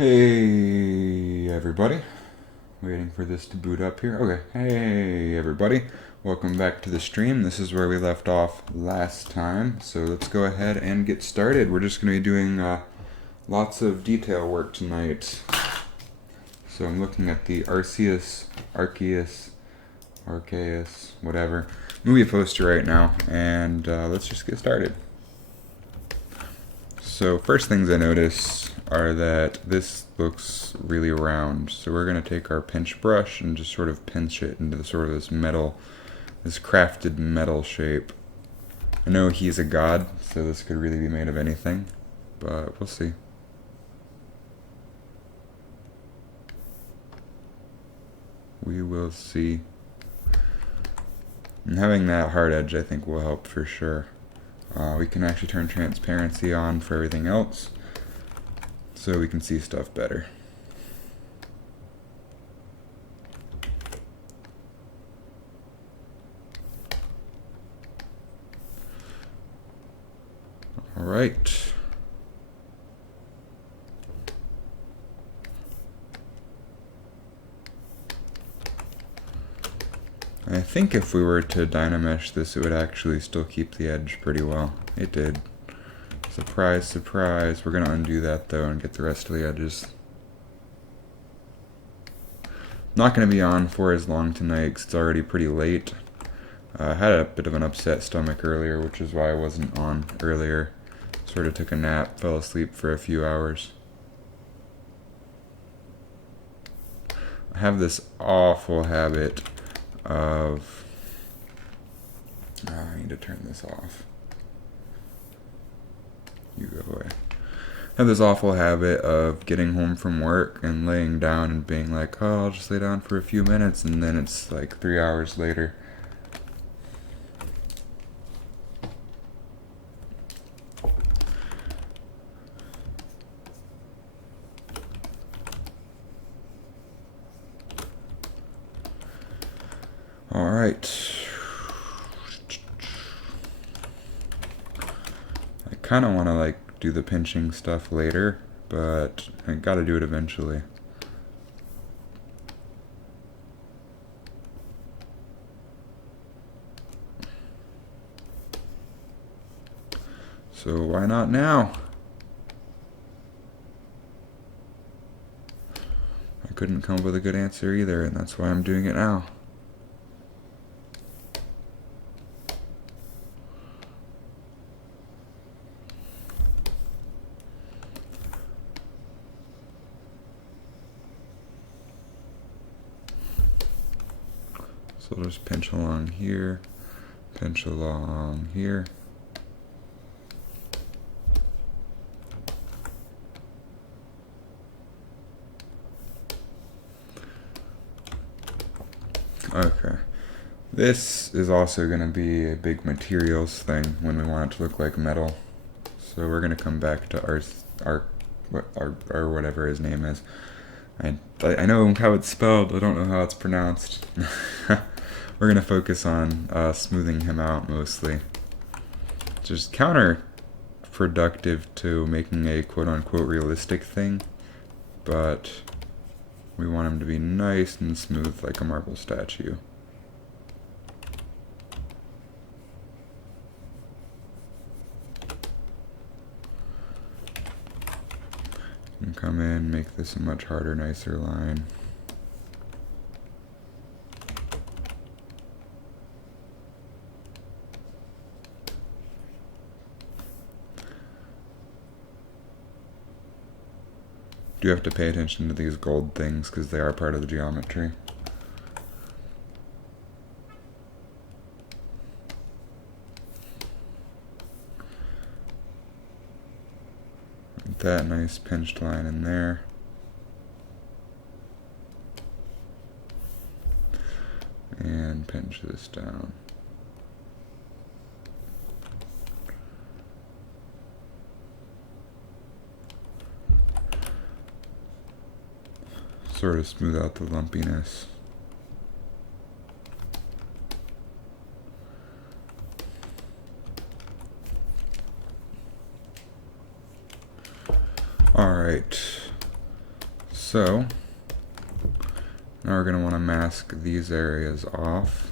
Hey everybody, waiting for this to boot up here. Okay, hey everybody, welcome back to the stream. This is where we left off last time, so let's go ahead and get started. We're just going to be doing lots of detail work tonight. So I'm looking at the Arceus, whatever, movie poster right now, and let's just get started. So first things I notice are that this looks really round. So we're going to take our pinch brush and just sort of pinch it into sort of this metal, this crafted metal shape. I know he's a god, so this could really be made of anything, but we'll see. We will see. And having that hard edge I think will help for sure. We can actually turn transparency on for everything else, so we can see stuff better. All right. I think if we were to Dynamesh this, it would actually still keep the edge pretty well. It did. Surprise, surprise. We're going to undo that though and get the rest of the edges. Not going to be on for as long tonight because it's already pretty late. I had a bit of an upset stomach earlier, which is why I wasn't on earlier. Sort of took a nap, fell asleep for a few hours. I have this awful habit of... I need to turn this off. You go away. I have this awful habit of getting home from work and laying down and being like, oh, I'll just lay down for a few minutes, and then it's like 3 hours later. All right. I kind of want to like do the pinching stuff later, but I gotta do it eventually. So why not now? I couldn't come up with a good answer either, and that's why I'm doing it now. So we'll just pinch along here, pinch along here. Okay. This is also going to be a big materials thing when we want it to look like metal. So we're going to come back to our whatever his name is. I know how it's spelled, I don't know how it's pronounced. We're going to focus on smoothing him out mostly. Just counterproductive to making a quote-unquote realistic thing, but we want him to be nice and smooth like a marble statue. And come in, make this a much harder, nicer line. Do have to pay attention to these gold things because they are part of the geometry. That nice pinched line in there. And pinch this down. Sort of smooth out the lumpiness. Alright. So now we're going to want to mask these areas off.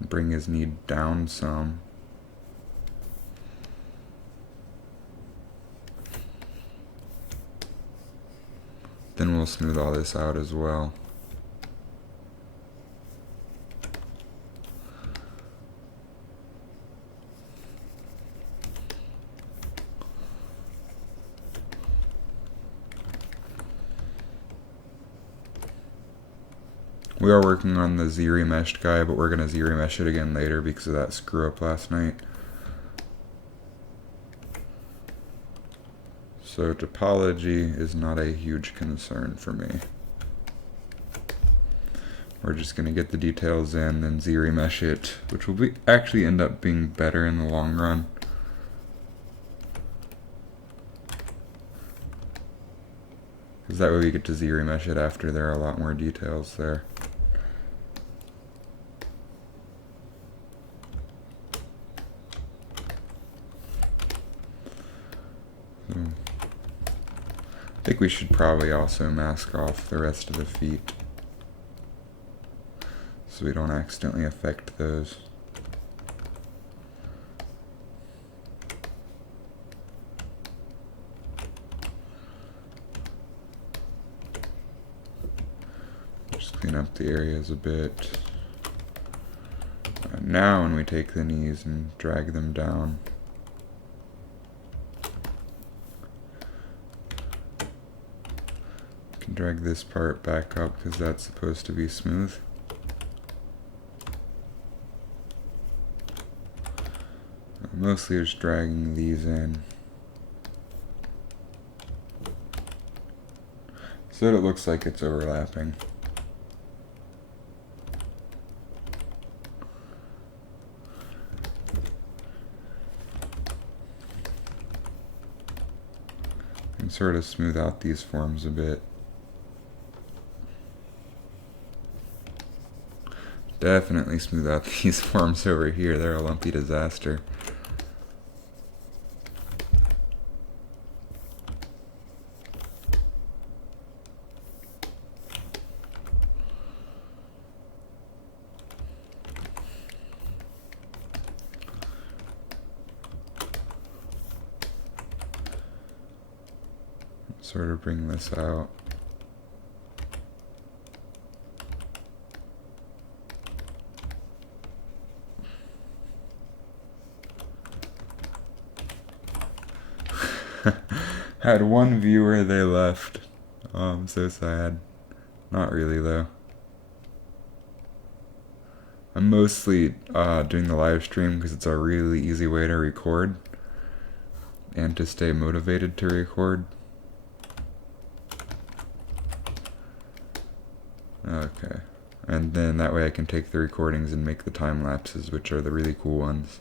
Bring his knee down some. Then we'll smooth all this out as well. We are working on the Z-remeshed guy, but we're going to Z-remesh it again later because of that screw up last night. So topology is not a huge concern for me. We're just going to get the details in, then Z-remesh it, which will actually end up being better in the long run. Because that way we get to Z-remesh it after there are a lot more details there. I think we should probably also mask off the rest of the feet so we don't accidentally affect those. Just clean up the areas a bit. Now when we take the knees and drag them down, drag this part back up because that's supposed to be smooth. Mostly just dragging these in so that it looks like it's overlapping. And sort of smooth out these forms a bit. Definitely smooth out these forms over here. They're a lumpy disaster. Sort of bring this out. Had one viewer, they left. Oh, I'm so sad. Not really though. I'm mostly doing the live stream because it's a really easy way to record and to stay motivated to record. Okay. And then that way I can take the recordings and make the time lapses, which are the really cool ones.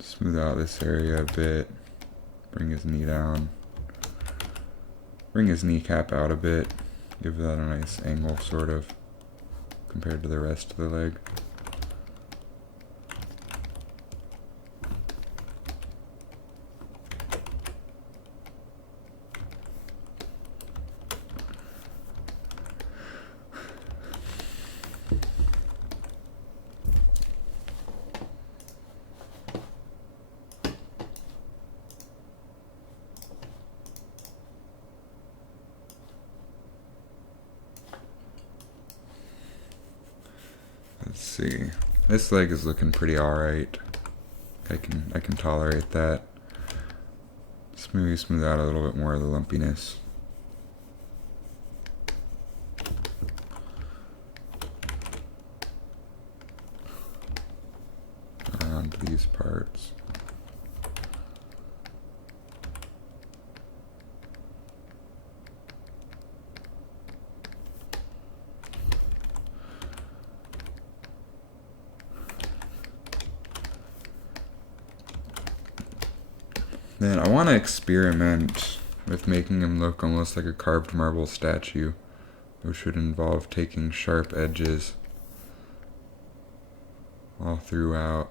Smooth out this area a bit. Bring his knee down. Bring his kneecap out a bit. Give that a nice angle, sort of, compared to the rest of the leg. Let's see. This leg is looking pretty alright. I can tolerate that. Smooth out a little bit more of the lumpiness. Around these parts. Then I want to experiment with making him look almost like a carved marble statue, which would involve taking sharp edges all throughout.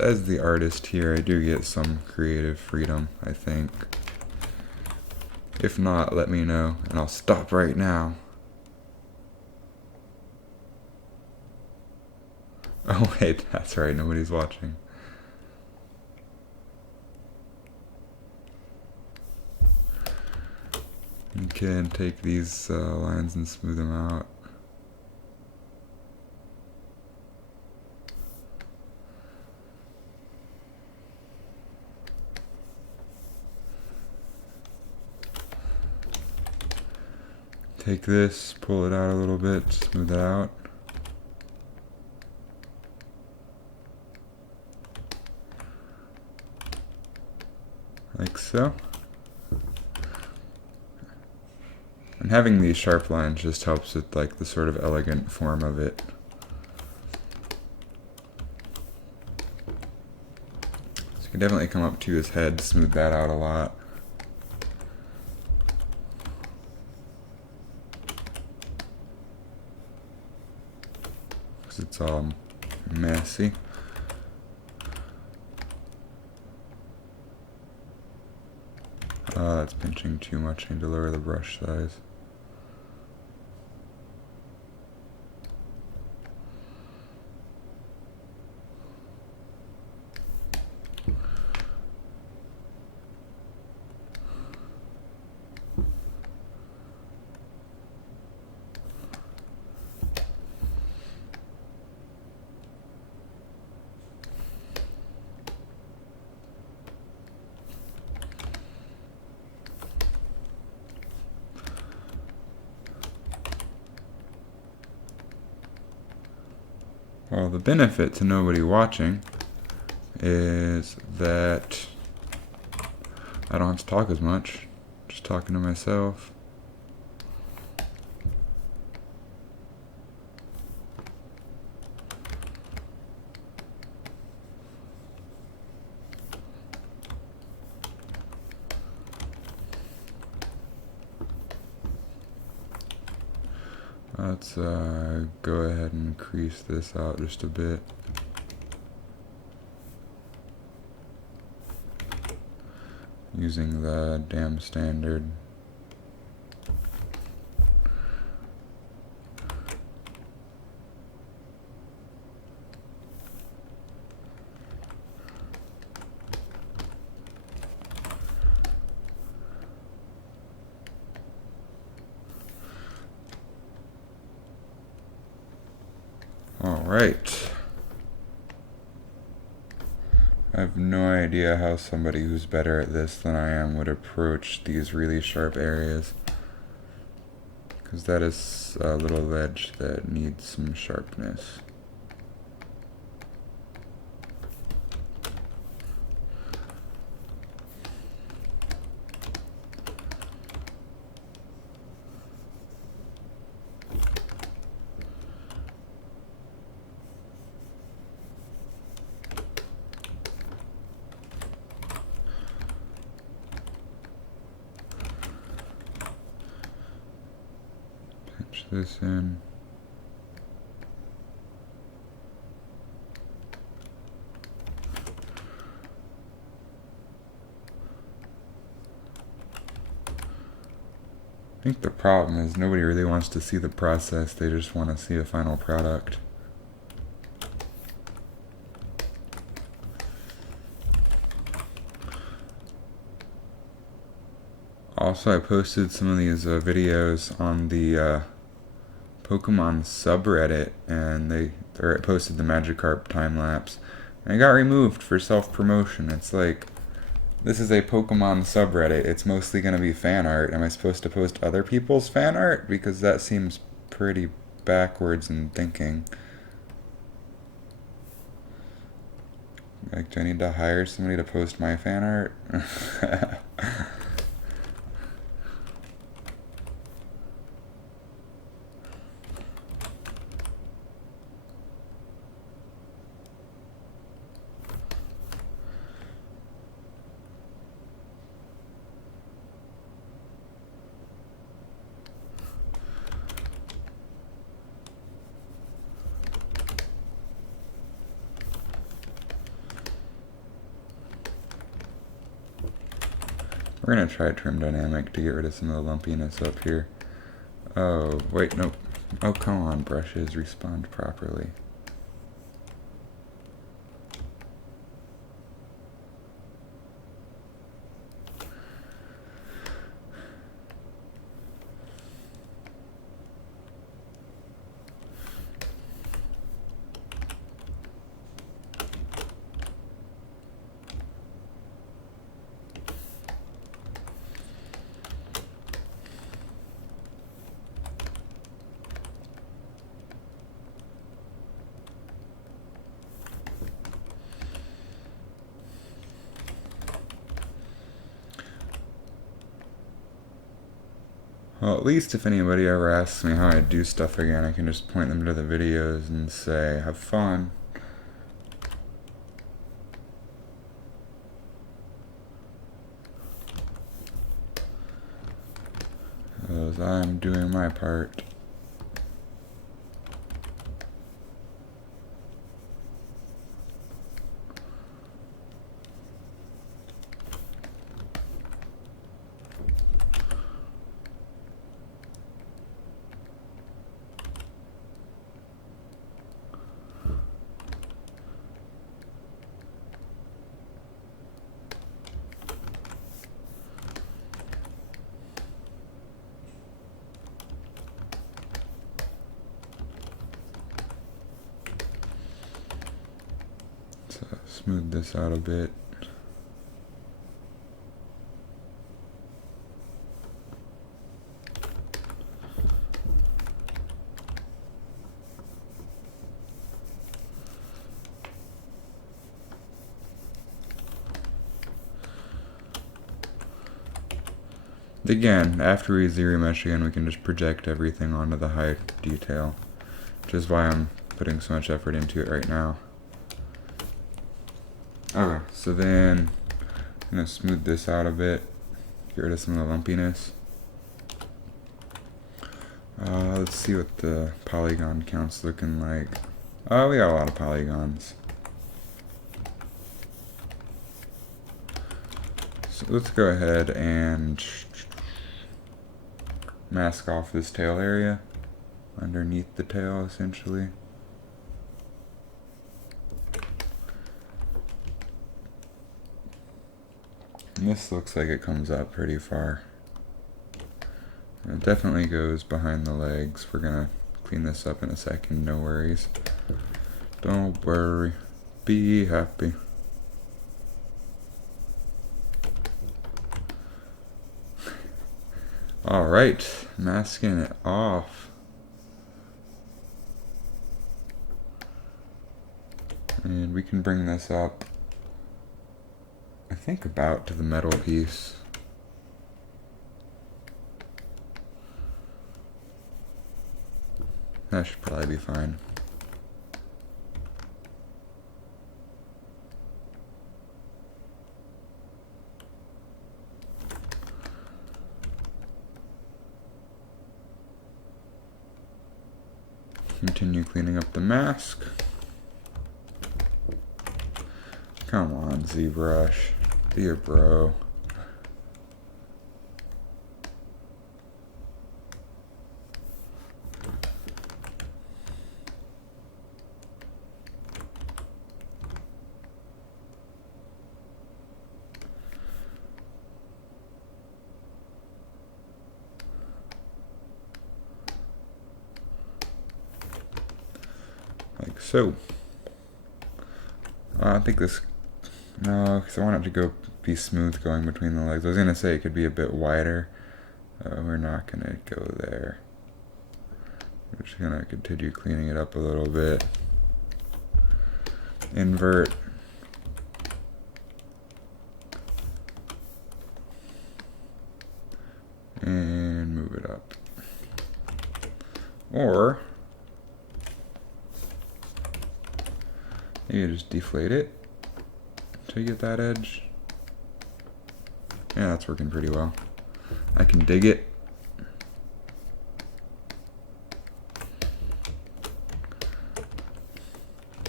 As the artist here, I do get some creative freedom, I think. If not, let me know, and I'll stop right now. Oh wait, that's right, nobody's watching. You can take these lines and smooth them out. Take this, pull it out a little bit, smooth it out. Like so. And having these sharp lines just helps with like the sort of elegant form of it. So you can definitely come up to his head, smooth that out a lot. Because it's all messy. Oh, that's pinching too much. I need to lower the brush size. Well, the benefit to nobody watching is that I don't have to talk as much, just talking to myself. Let's go ahead and increase this out just a bit. Using the damn standard. Alright. I have no idea how somebody who's better at this than I am would approach these really sharp areas. Because that is a little edge that needs some sharpness. Pinch this in. I think the problem is nobody really wants to see the process, they just want to see a final product. Also, I posted some of these videos on the Pokemon subreddit, and I posted the Magikarp time lapse, and it got removed for self-promotion. It's like, this is a Pokemon subreddit. It's mostly going to be fan art. Am I supposed to post other people's fan art? Because that seems pretty backwards in thinking. Like, do I need to hire somebody to post my fan art? We're going to try trim dynamic to get rid of some of the lumpiness up here. Oh, wait, nope. Oh, come on, brushes, respond properly. Well, at least if anybody ever asks me how I do stuff again, I can just point them to the videos and say, have fun. Because I'm doing my part. Smooth this out a bit. Again, after we zero mesh again, we can just project everything onto the high detail, which is why I'm putting so much effort into it right now. Okay, so then I'm going to smooth this out a bit, get rid of some of the lumpiness. Let's see what the polygon count's looking like. Oh, we got a lot of polygons. So let's go ahead and mask off this tail area, underneath the tail essentially. And this looks like it comes up pretty far. It definitely goes behind the legs. We're gonna clean this up in a second, no worries. Don't worry, be happy. Alright, masking it off. And we can bring this up, I think, about to the metal piece. That should probably be fine. Continue cleaning up the mask. Come on, ZBrush. Be a bro. Like so. I think this, no, because I want it to go be smooth going between the legs. I was going to say it could be a bit wider. We're not going to go there. We're just going to continue cleaning it up a little bit. Invert. And move it up. Or maybe just deflate it to get that edge. Yeah, that's working pretty well. I can dig it.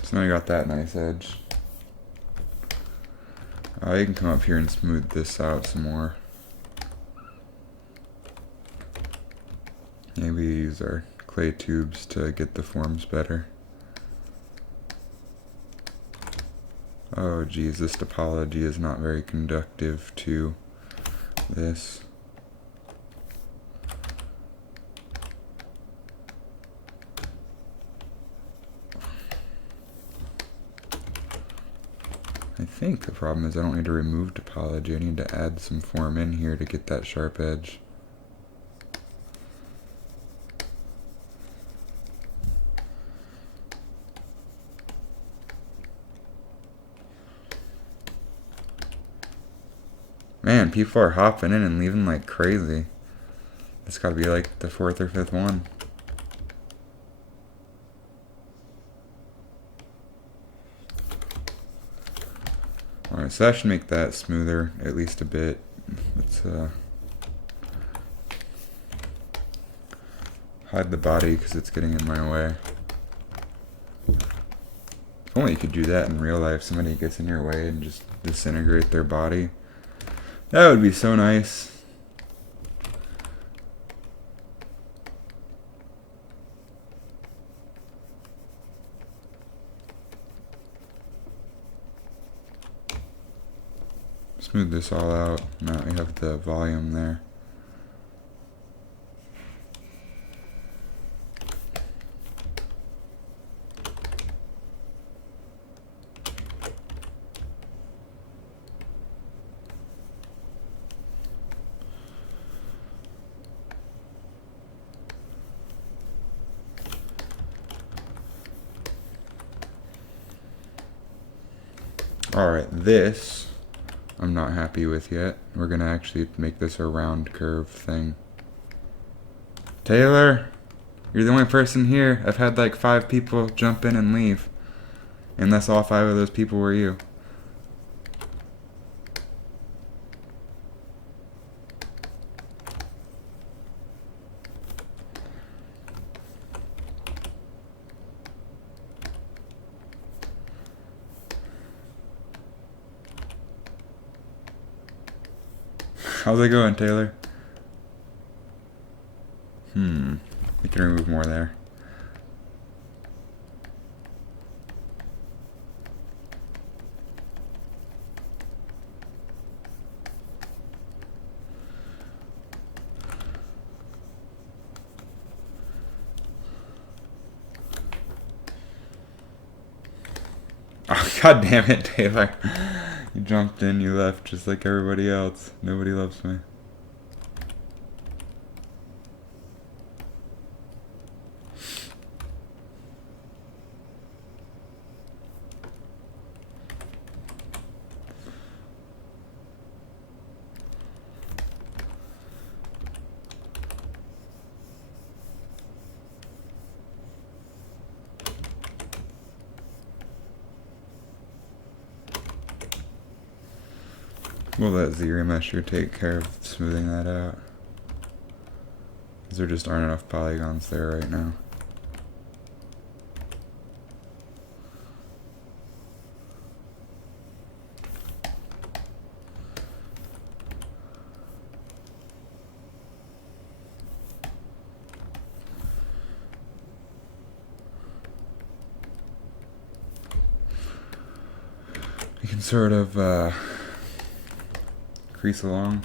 So now I got that nice edge. You can come up here and smooth this out some more. Maybe use our clay tubes to get the forms better. Oh geez, this topology is not very conductive to this. I think the problem is I don't need to remove topology. I need to add some form in here to get that sharp edge. Man, people are hopping in and leaving like crazy. It's gotta be like the 4th or 5th one. Alright, so that should make that smoother at least a bit. Let's hide the body because it's getting in my way. If only you could do that in real life. Somebody gets in your way and just disintegrate their body. That would be so nice. Smooth this all out. Now we have the volume there. Alright, this I'm not happy with yet. We're gonna actually make this a round curve thing. Taylor, you're the only person here. I've had like 5 people jump in and leave. Unless all 5 of those people were you. How's it going, Taylor? We can remove more there. Oh, god damn it, Taylor. You jumped in, you left just like everybody else. Nobody loves me. We'll let Z-Remesher take care of smoothing that out. Because there just aren't enough polygons there right now. We can sort of crease along.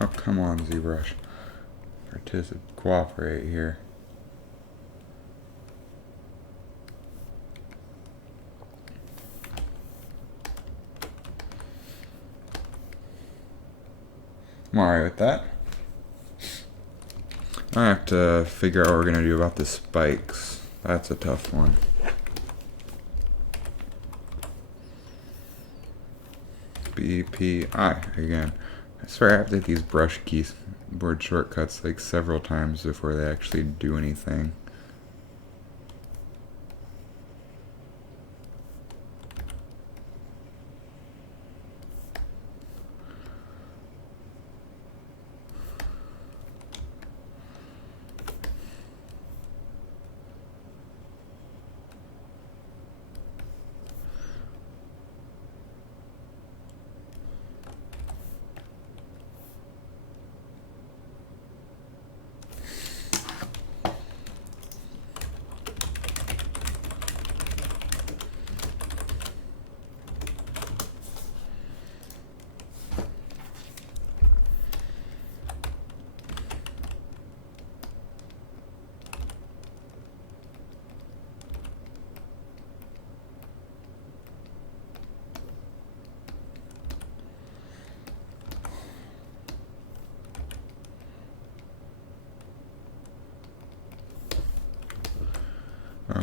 Oh, come on, ZBrush. Cooperate here. I'm alright with that. I have to figure out what we're going to do about the spikes. That's a tough one. BPI again. I swear I have to hit these brush keyboard shortcuts like several times before they actually do anything.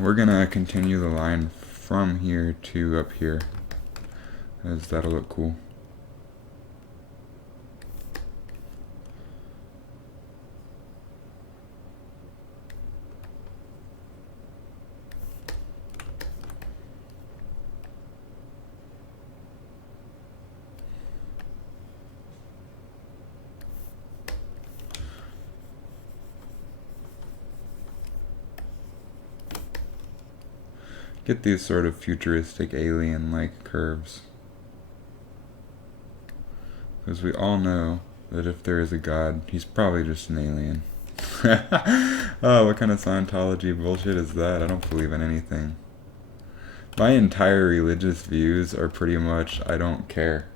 we're gonna continue the line from here to up here, as that'll look cool. Get these sort of futuristic alien-like curves. Because we all know that if there is a god, he's probably just an alien. Oh, what kind of Scientology bullshit is that? I don't believe in anything. My entire religious views are pretty much, I don't care.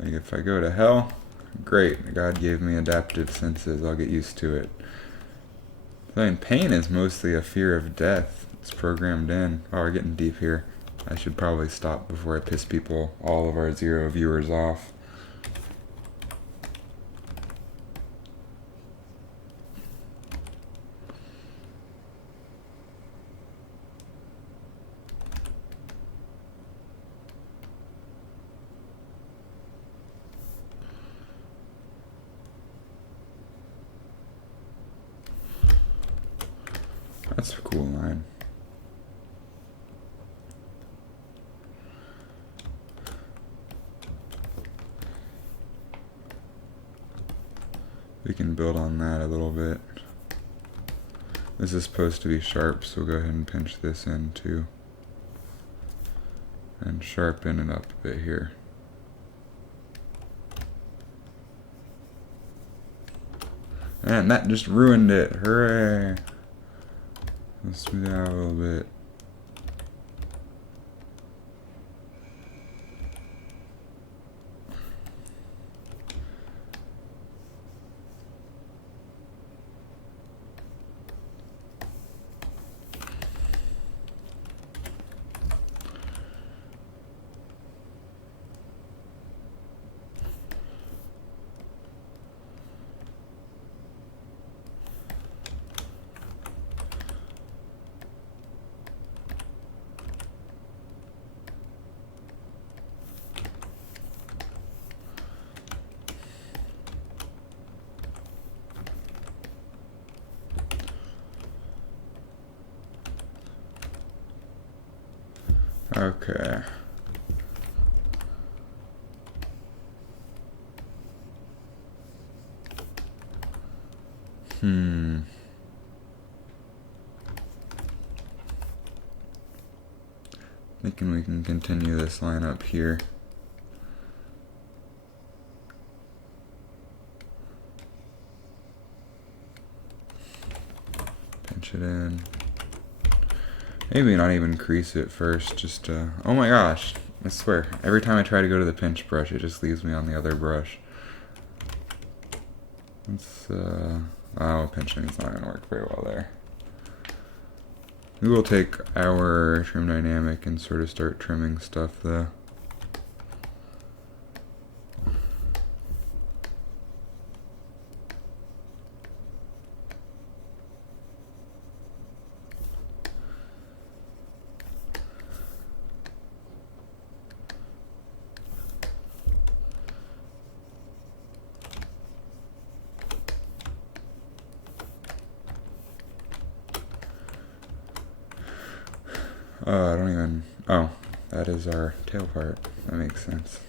Like if I go to hell, great, God gave me adaptive senses, I'll get used to it. I mean, pain is mostly a fear of death. It's programmed in. Oh, we're getting deep here. I should probably stop before I piss people, all of our 0 viewers off. That's a cool line. We can build on that a little bit. This is supposed to be sharp, so we'll go ahead and pinch this in too. And sharpen it up a bit here. And that just ruined it. Hooray! Let's smooth it out a little bit. Okay. Thinking we can continue this line up here. Pinch it in. Maybe not even crease it first, just oh my gosh, I swear, every time I try to go to the pinch brush, it just leaves me on the other brush. Let's, oh, pinching is not going to work very well there. We will take our trim dynamic and sort of start trimming stuff though. I don't even, oh, that is our tail part. That makes sense.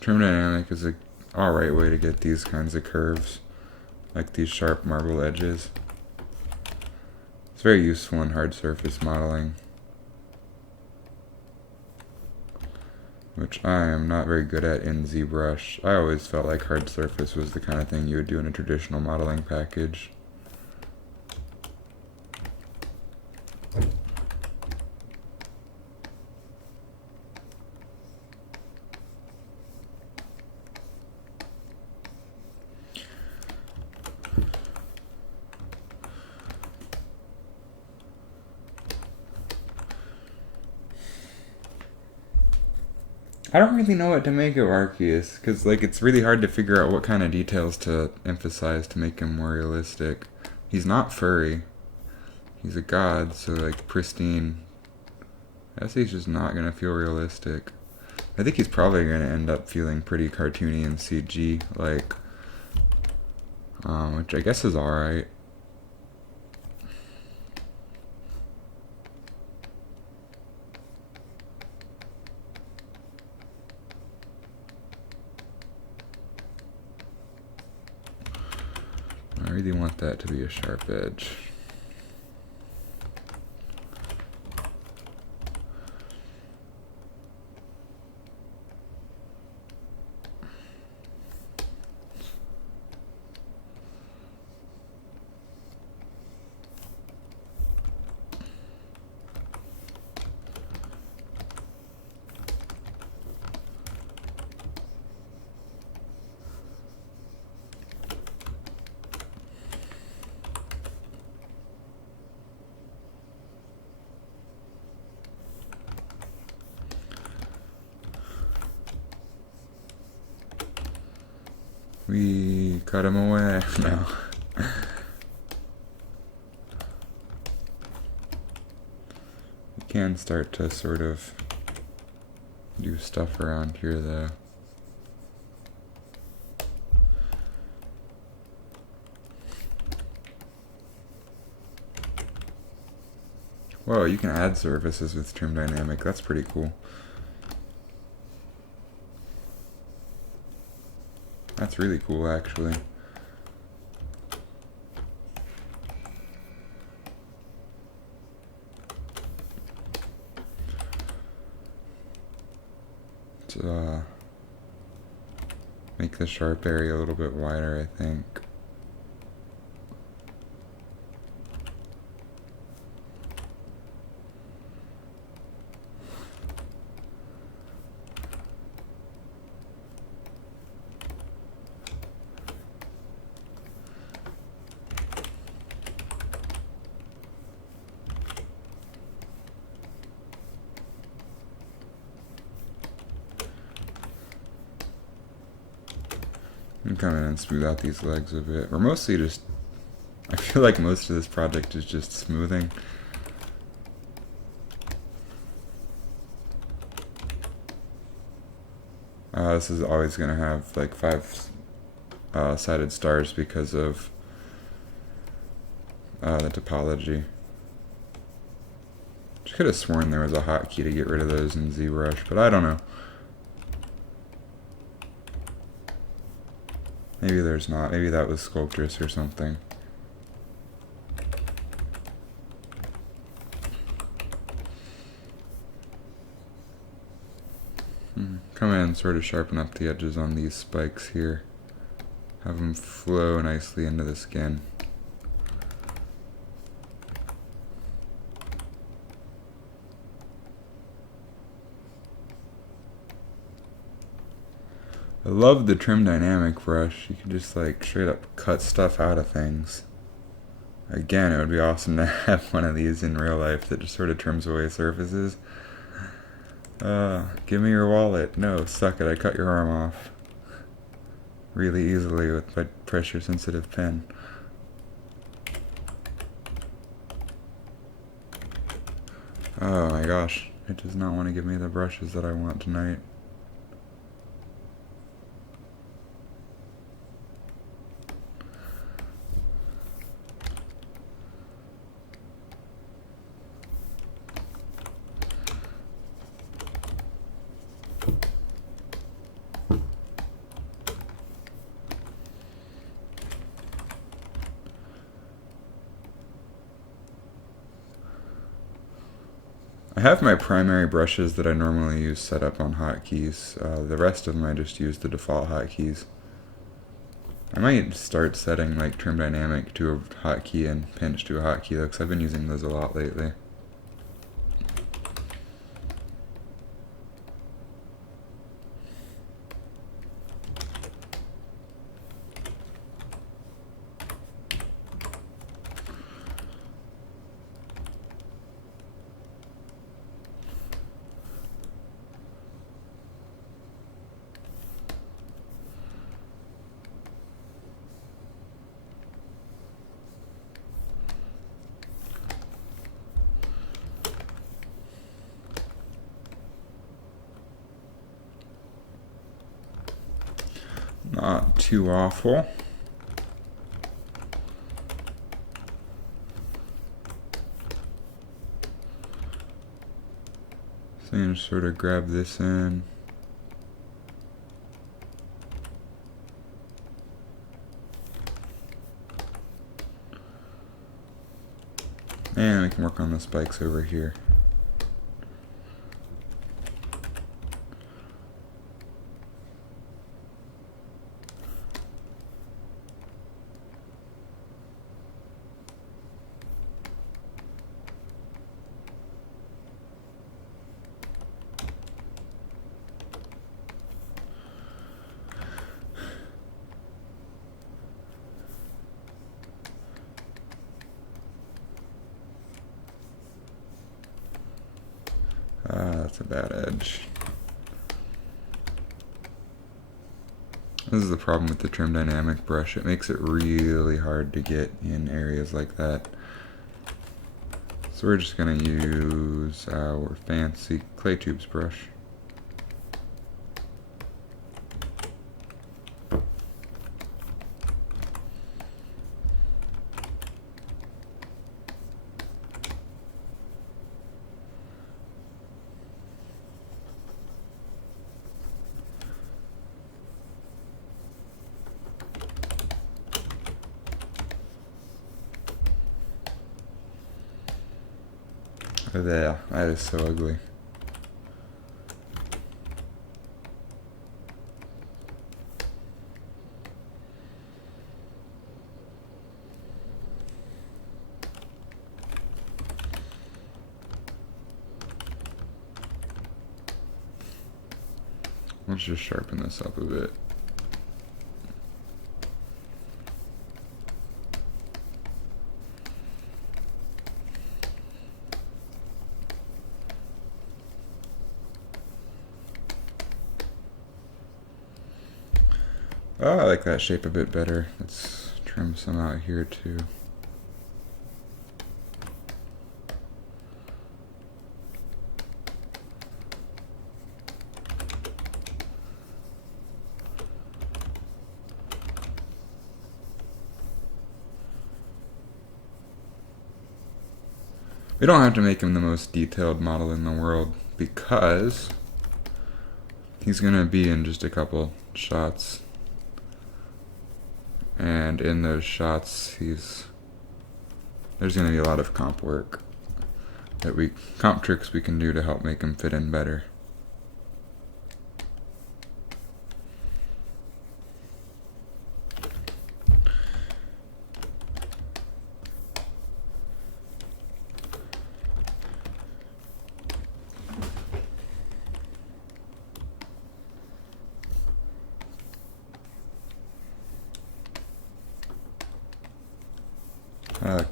Trim dynamic is a alright way to get these kinds of curves, like these sharp marble edges. It's very useful in hard surface modeling, which I am not very good at in ZBrush. I always felt like hard surface was the kind of thing you would do in a traditional modeling package. I don't really know what to make of Arceus, because like it's really hard to figure out what kind of details to emphasize to make him more realistic. He's not furry. He's a god, so like pristine. I guess he's just not gonna feel realistic. I think he's probably gonna end up feeling pretty cartoony and CG, like, which I guess is alright. I really want that to be a sharp edge. We cut him away. No. We can start to sort of do stuff around here though. Whoa, you can add surfaces with trim dynamic. That's pretty cool. That's really cool, actually. To make the sharp area a little bit wider, I think. I'm come in and smooth out these legs a bit. We're mostly just, I feel like most of this project is just smoothing. This is always going to have like 5 sided stars because of the topology. I could have sworn there was a hotkey to get rid of those in ZBrush, but I don't know. Maybe there's not. Maybe that was Sculptress or something. Come in and sort of sharpen up the edges on these spikes here. Have them flow nicely into the skin. I love the trim dynamic brush. You can just like straight up cut stuff out of things. Again, it would be awesome to have one of these in real life that just sort of trims away surfaces. Give me your wallet. No, suck it, I cut your arm off. Really easily with my pressure sensitive pen. Oh my gosh, it does not want to give me the brushes that I want tonight. I have my primary brushes that I normally use set up on hotkeys. The rest of them I just use the default hotkeys. I might start setting like trim dynamic to a hotkey and pinch to a hotkey though, because I've been using those a lot lately. too awful. So I'm going to sort of grab this in. And we can work on the spikes over here. That's a bad edge. This is the problem with the trim dynamic brush. It makes it really hard to get in areas like that. So we're just going to use our fancy clay tubes brush. There, that is so ugly. Let's just sharpen this up a bit. Oh, I like that shape a bit better. Let's trim some out here too. We don't have to make him the most detailed model in the world because he's gonna be in just a couple shots. And in those shots, there's going to be a lot of comp work comp tricks we can do to help make him fit in better.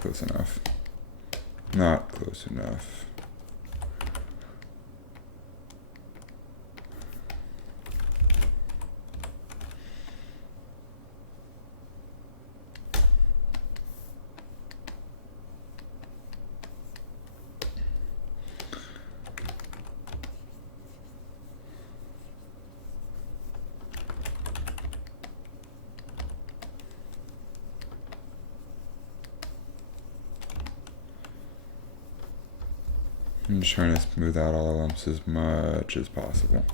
Close enough. Not close enough. I'm just trying to smooth out all the lumps as much as possible.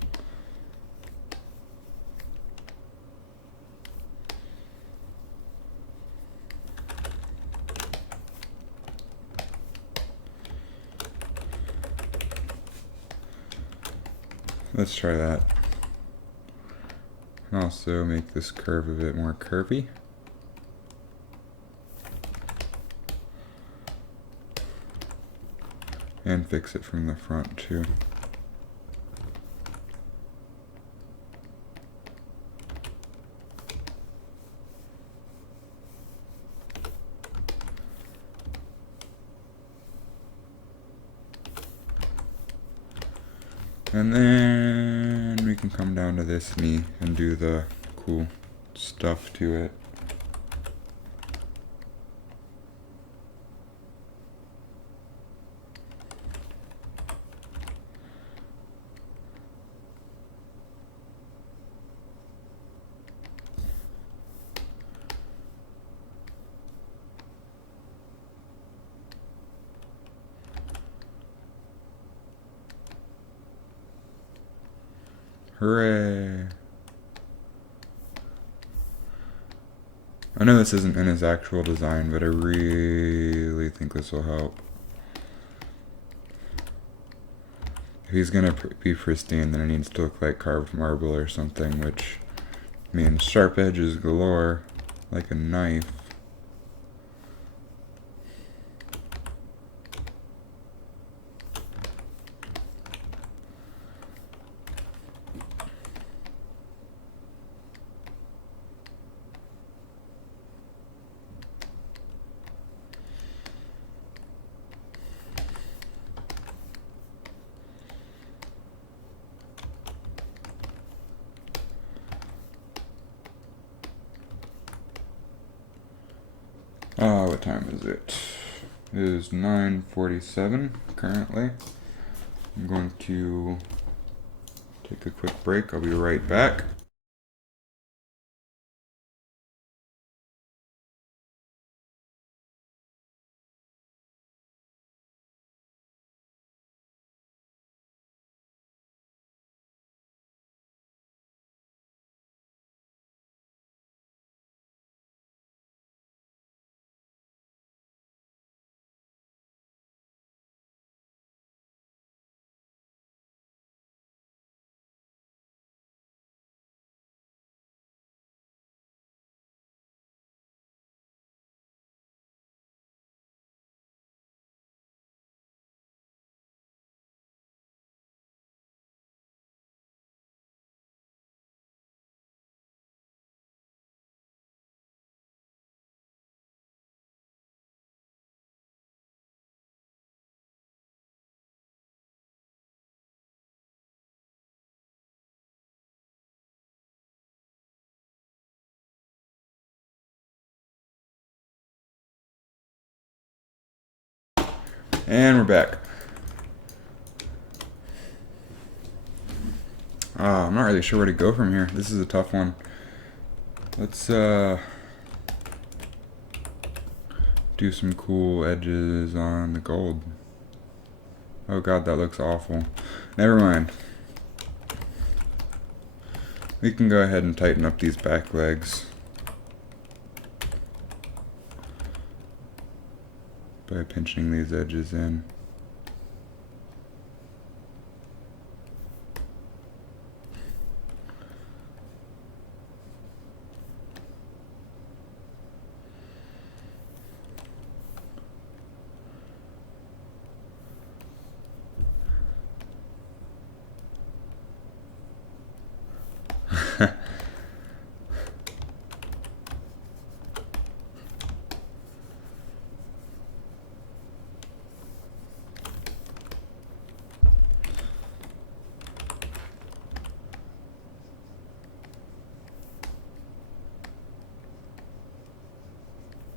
Let's try that. And also make this curve a bit more curvy. And fix it from the front too. And then we can come down to this knee and do the cool stuff to it. Hooray! I know this isn't in his actual design, but I really think this will help. If he's gonna be pristine, then it needs to look like carved marble or something, which means sharp edges galore, like a knife. What time is it? It is 9:47 currently. I'm going to take a quick break. I'll be right back. And we're back. I'm not really sure where to go from here. This is a tough one. Let's do some cool edges on the gold. Oh god, that looks awful. Never mind. We can go ahead and tighten up these back legs by pinching these edges in.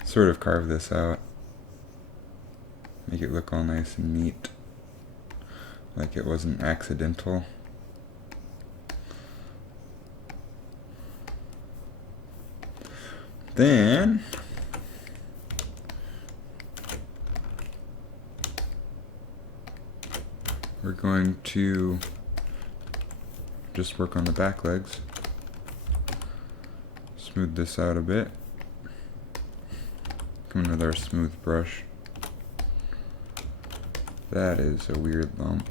Sort of carve this out. Make it look all nice and neat. Like it wasn't accidental. Then we're going to just work on the back legs. Smooth this out a bit. Come in with our smooth brush. That is a weird lump.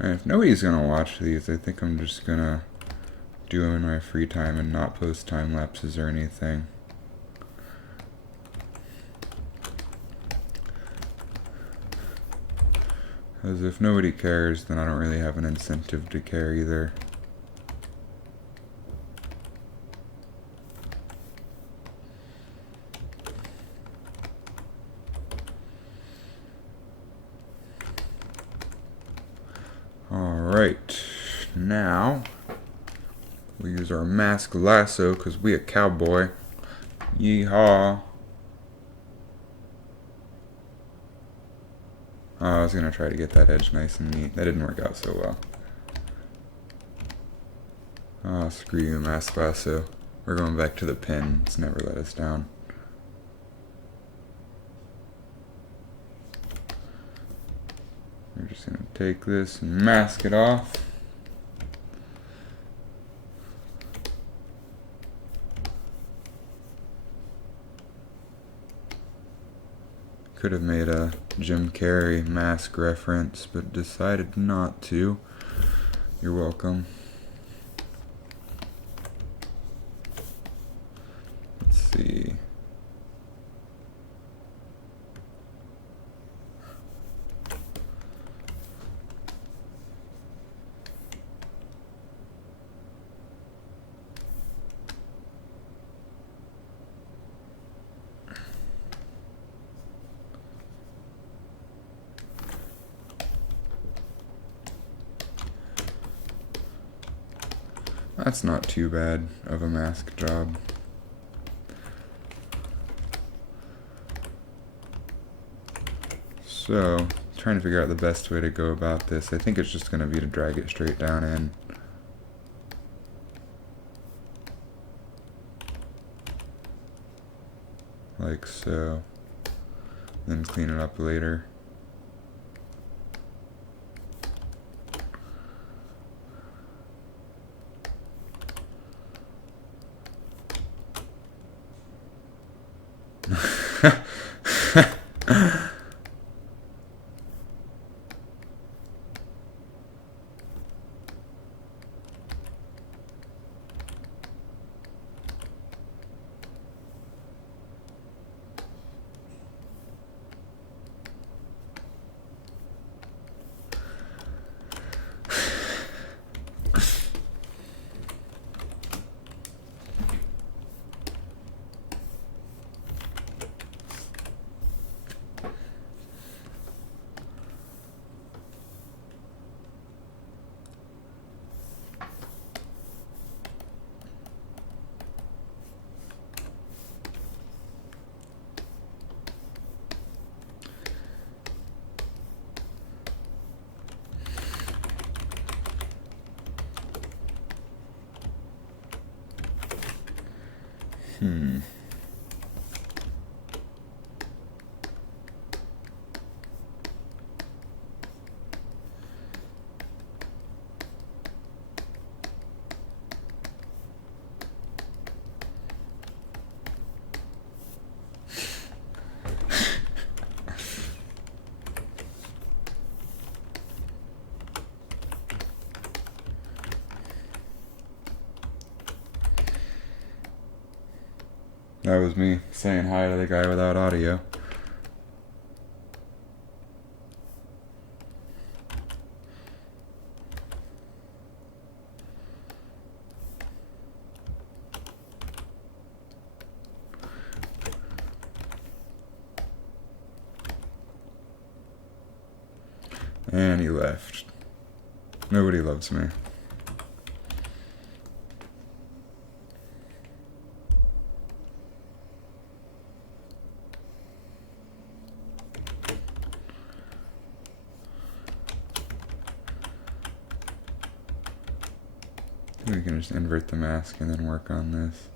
Alright, if nobody's gonna watch these, I think I'm just gonna do them in my free time and not post time lapses or anything. Because if nobody cares, then I don't really have an incentive to care either. Alright, now we use our mask lasso because we a cowboy. Yeehaw. I was gonna try to get that edge nice and neat. That didn't work out so well. Oh, screw you, mask lasso. We're going back to the pin. It's never let us down. We're just going to take this and mask it off. Could have made a Jim Carrey mask reference, but decided not to. You're welcome. Let's see. That's not too bad of a mask job. So, trying to figure out the best way to go about this. I think it's just going to be to drag it straight down in. Like so. Then clean it up later. That was me saying hi to the guy without audio. And he left. Nobody loves me. We can just invert the mask and then work on this.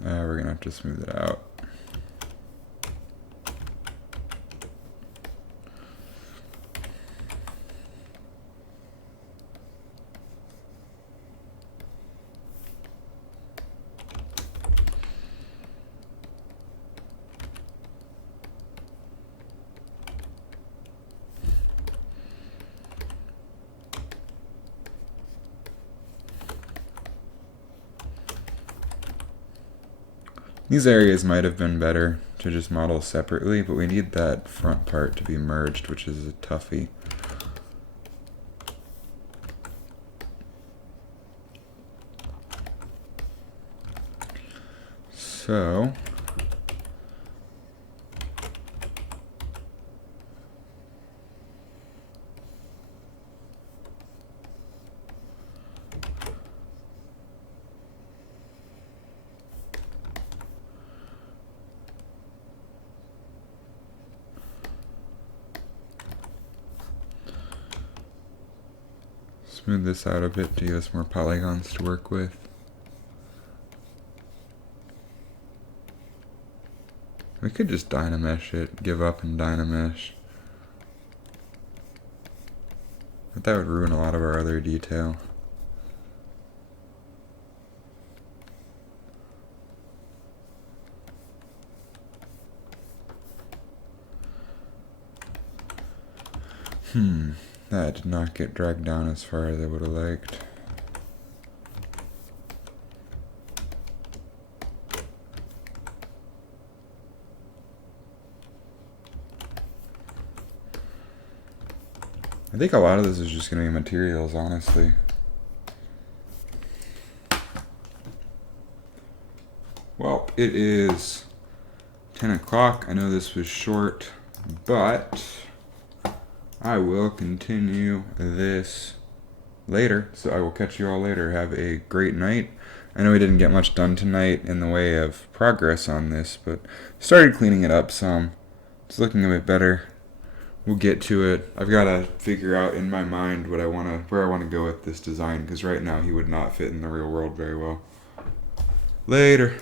We're gonna have to smooth it out. These areas might have been better to just model separately, but we need that front part to be merged, which is a toughie. So smooth this out a bit to give us more polygons to work with. We could just Dynamesh it, give up and Dynamesh. But that would ruin a lot of our other detail. That did not get dragged down as far as I would have liked. I think a lot of this is just going to be materials, honestly. Well, it is 10 o'clock. I know this was short, but I will continue this later. So I will catch you all later. Have a great night. I know we didn't get much done tonight in the way of progress on this, but started cleaning it up some. It's looking a bit better. We'll get to it. I've got to figure out in my mind where I want to go with this design, because right now he would not fit in the real world very well. Later.